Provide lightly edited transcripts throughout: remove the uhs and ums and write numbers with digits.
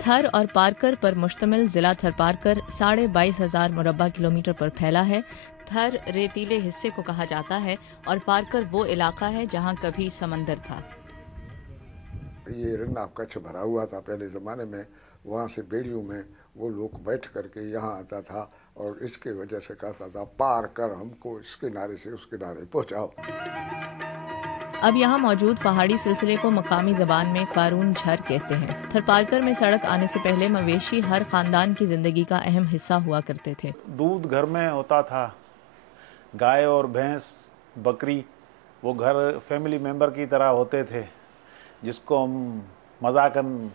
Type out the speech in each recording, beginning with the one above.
थर और पारकर पर मुश्तमिल जिला थरपारकर 22,500 मुरब्बा किलोमीटर पर फैला है। थर रेतीले हिस्से को कहा जाता है और पारकर वो इलाका है जहां कभी समंदर था। ये रन ऑफ कच्छ भरा हुआ था पहले ज़माने में, वहाँ से बेड़ियों में वो लोग बैठ करके यहाँ आता था और इसके वजह से कहता था पार कर हमको इस किनारे से उस किनारे पहुँचाओ। अब यहाँ मौजूद पहाड़ी सिलसिले को मकामी जबान में क़ारून झर कहते हैं। थरपारकर में सड़क आने से पहले मवेशी हर खानदान की जिंदगी का अहम हिस्सा हुआ करते थे। दूध घर में होता था, गाय और भैंस, बकरी, वो घर फैमिली मेंबर की तरह होते थे, जिसको हम मजाकन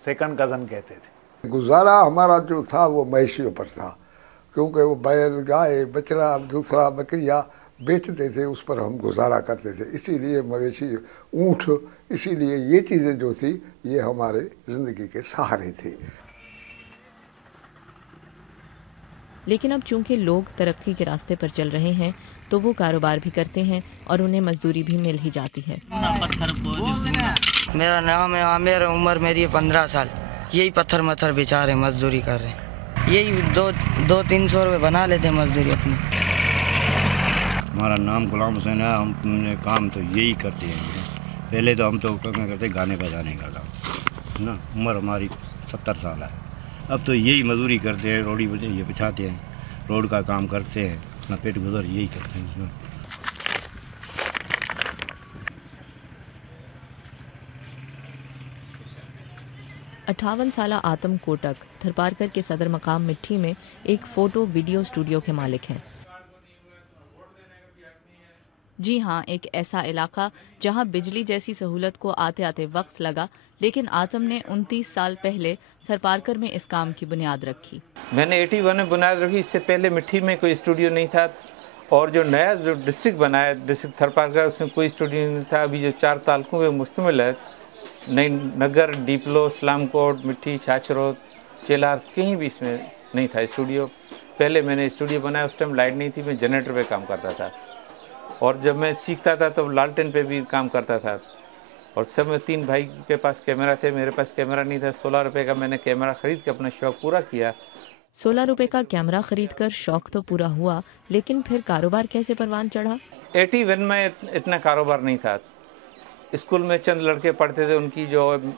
सेकंड कज़न कहते थे। गुजारा हमारा जो था वो मवेशियों पर था, क्योंकि वो बैल, गाय, बछड़ा, दूसरा बकरियाँ बेचते थे, उस पर हम गुजारा करते थे। इसीलिए मवेशी, ऊँट, इसीलिए ये चीज़ें जो थी ये हमारे ज़िंदगी के सहारे थे। लेकिन अब चूंकि लोग तरक्की के रास्ते पर चल रहे हैं तो वो कारोबार भी करते हैं और उन्हें मजदूरी भी मिल ही जाती है। मेरा नाम है आमिर, उम्र मेरी है 15 साल। यही पत्थर मत्थर बिछा रहे, मजदूरी कर रहे हैं। यही 200-300 रुपये बना लेते हैं मजदूरी अपनी। हमारा नाम गुलाम हुसैन है। हम काम तो यही करते हैं। पहले तो हम तो करते गाने बजाने का काम ना। उम्र हमारी 70 साल है। अब तो यही मजदूरी करते हैं, रोडी ये बिछाते हैं, रोड का काम करते हैं, अपना पेट गुजर यही करते हैं। 58 साला आतम कोटक थरपारकर के सदर मकाम मिट्टी में एक फोटो वीडियो स्टूडियो के मालिक हैं। जी हाँ, एक ऐसा इलाका जहाँ बिजली जैसी सहूलत को आते आते वक्त लगा, लेकिन आतम ने 29 साल पहले थरपारकर में इस काम की बुनियाद रखी। मैंने 81 में बुनियाद रखी। इससे पहले मिट्टी में कोई स्टूडियो नहीं था, और जो नया जो डिस्ट्रिक्ट बनाया, डिस्ट्रिक्ट थरपारकर, उसमें कोई स्टूडियो नहीं था। अभी जो 4 तालुकों में मुश्तमिल है, नई नगर, डीपलो, इस्लामकोट, मिट्टी, छाछरोद, चेलार, कहीं भी इसमें नहीं था स्टूडियो। पहले मैंने स्टूडियो बनाया, उस टाइम लाइट नहीं थी, मैं जनरेटर पे काम करता था। और जब मैं सीखता था तो लालटेन पे भी काम करता था। और सब में 3 भाई के पास कैमरा थे, मेरे पास कैमरा नहीं था। 16 रुपये का मैंने कैमरा खरीद के अपना शौक़ पूरा किया। 16 रुपये का कैमरा खरीदकर शौक़ तो पूरा हुआ, लेकिन फिर कारोबार कैसे परवान चढ़ा? 81 में इतना कारोबार नहीं था। स्कूल में चंद लड़के पढ़ते थे, उनकी जो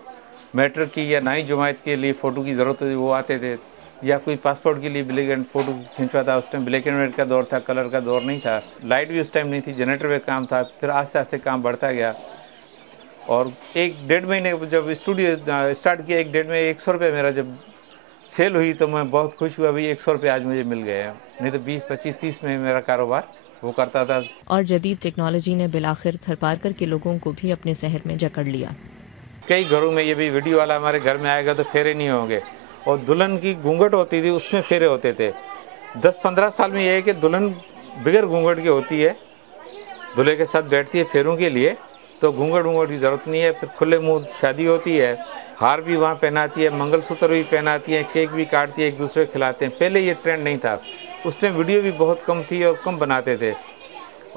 मैट्रिक की या 9वीं जमात के लिए फ़ोटो की ज़रूरत होती, वो आते थे। या कोई पासपोर्ट के लिए ब्लैक एंड फ़ोटो खिंचवाता। उस टाइम ब्लैक एंड वाइट का दौर था, कलर का दौर नहीं था। लाइट भी उस टाइम नहीं थी, जनरेटर पे काम था। फिर आस्ते आस्ते काम बढ़ता गया, और 1-1.5 महीने जब स्टूडियो स्टार्ट किया, 1-1.5 में 100 रुपये मेरा जब सेल हुई तो मैं बहुत खुश हुआ। भाई 100 रुपये आज मुझे मिल गए हैं, नहीं तो 20, 25, 30 में मेरा कारोबार वो करता था। और जदीद टेक्नोलॉजी ने बिलाखिर थरपारकर के लोगों को भी अपने शहर में जकड़ लिया। कई घरों में ये भी वीडियो वाला हमारे घर में आएगा तो फेरे नहीं होंगे, और दुल्हन की घूंघट होती थी, उसमें फेरे होते थे। 10-15 साल में ये है कि दुल्हन बगैर घूंघट की होती है, दूल्हे के साथ बैठती है फेरों के लिए, तो घूंघट की ज़रूरत नहीं है। फिर खुले मुंह शादी होती है, हार भी वहाँ पहनाती है, मंगलसूत्र भी पहनाती है, केक भी काटती है, एक दूसरे को खिलाते हैं। पहले ये ट्रेंड नहीं था, उस टाइम वीडियो भी बहुत कम थी और कम बनाते थे।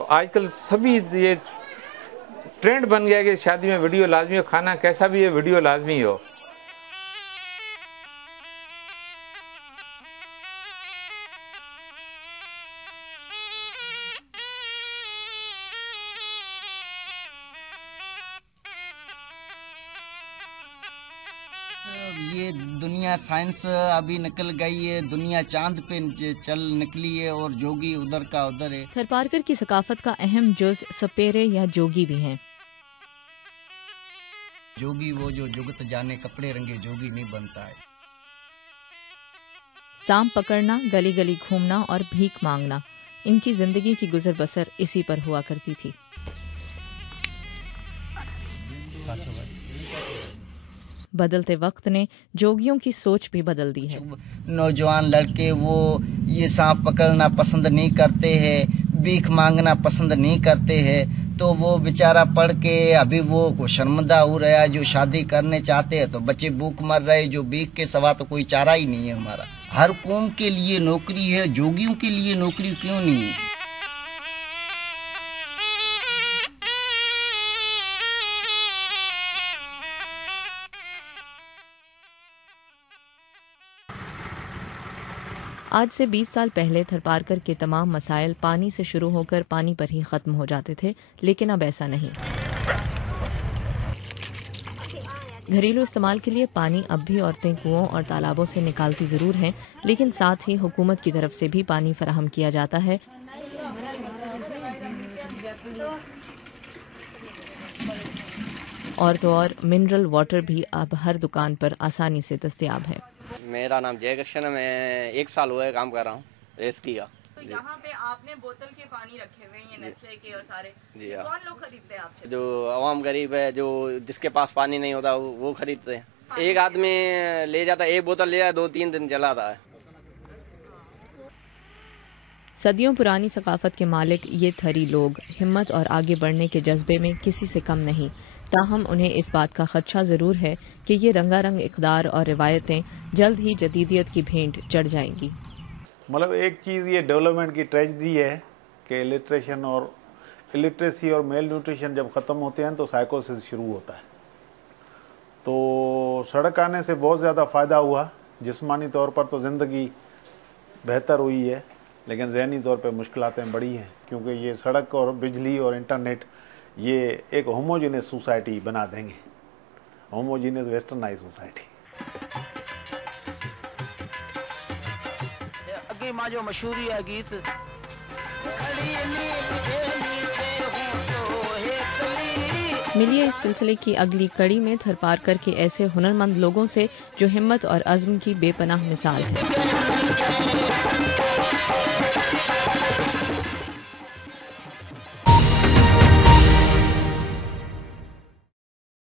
आजकल सभी ये ट्रेंड बन गया कि शादी में वीडियो लाजमी हो, खाना कैसा भी है वीडियो लाजमी हो। ये दुनिया साइंस अभी निकल गई है, दुनिया चांद पे चल निकली है, और जोगी उधर का उधर है। थरपारकर की सकाफत का अहम जुज सपेरे या जोगी भी हैं। जोगी वो जो जुगत जाने, कपड़े रंगे जोगी नहीं बनता है। सांप पकड़ना, गली गली घूमना और भीख मांगना, इनकी जिंदगी की गुजर बसर इसी पर हुआ करती थी। बदलते वक्त ने जोगियों की सोच भी बदल दी है। नौजवान लड़के वो ये सांप पकड़ना पसंद नहीं करते हैं, भीख मांगना पसंद नहीं करते हैं, तो वो बेचारा पढ़ के अभी वो शर्मिंदा हो रहा है। जो शादी करने चाहते हैं तो बच्चे भूख मर रहे, जो भीख के सिवा तो कोई चारा ही नहीं है हमारा। हर कौम के लिए नौकरी है, जोगियों के लिए नौकरी क्यों नहीं है? आज से 20 साल पहले थरपारकर के तमाम मसाइल पानी से शुरू होकर पानी पर ही खत्म हो जाते थे, लेकिन अब ऐसा नहीं। घरेलू इस्तेमाल के लिए पानी अब भी औरतें कुओं और तालाबों से निकालती जरूर हैं, लेकिन साथ ही हुकूमत की तरफ से भी पानी फराहम किया जाता है। और तो और मिनरल वाटर भी अब हर दुकान पर आसानी से दस्तयाब है। मेरा नाम जय कृष्ण, मैं 1 साल हुआ है काम कर रहा हूँ रेस्की का। तो यहाँ पे आपने बोतल के पानी रखे हुए हैं, ये नेस्ले के और सारे, जी हाँ। कौन लोग खरीदते हैं आपसे? जो आवाम गरीब है, जो जिसके पास पानी नहीं होता वो खरीदते हैं। एक आदमी ले जाता है, 1 बोतल ले जाता है, 2-3 दिन चलाता है। सदियों पुरानी सकाफत के मालिक ये थरी लोग हिम्मत और आगे बढ़ने के जज्बे में किसी से कम नहीं, ताहम उन्हें इस बात का खदशा जरूर है कि ये रंगारंग इक़दार और रिवायतें जल्द ही जदीदियत की भेंट चढ़ जाएंगी। मतलब एक चीज़ ये डेवलपमेंट की ट्रेजेडी है कि इलिटरेसी और मेल न्यूट्रिशन जब ख़त्म होते हैं तो साइकोसिस शुरू होता है। तो सड़क आने से बहुत ज़्यादा फ़ायदा हुआ। जिस्मानी तौर पर तो ज़िंदगी बेहतर हुई है, लेकिन ज़हनी तौर पे मुश्किलातें बड़ी हैं, क्योंकि ये सड़क और बिजली और इंटरनेट ये एक होमोजीनियस सोसाइटी बना देंगे, होमोजीनियस वेस्टर्नाइज सोसाइटी। अगे मां जो मशहूरी है गीत मिलिए इस सिलसिले की अगली कड़ी में थरपारकर के ऐसे हुनरमंद लोगों से जो हिम्मत और अज़्म की बेपनाह मिसाल है।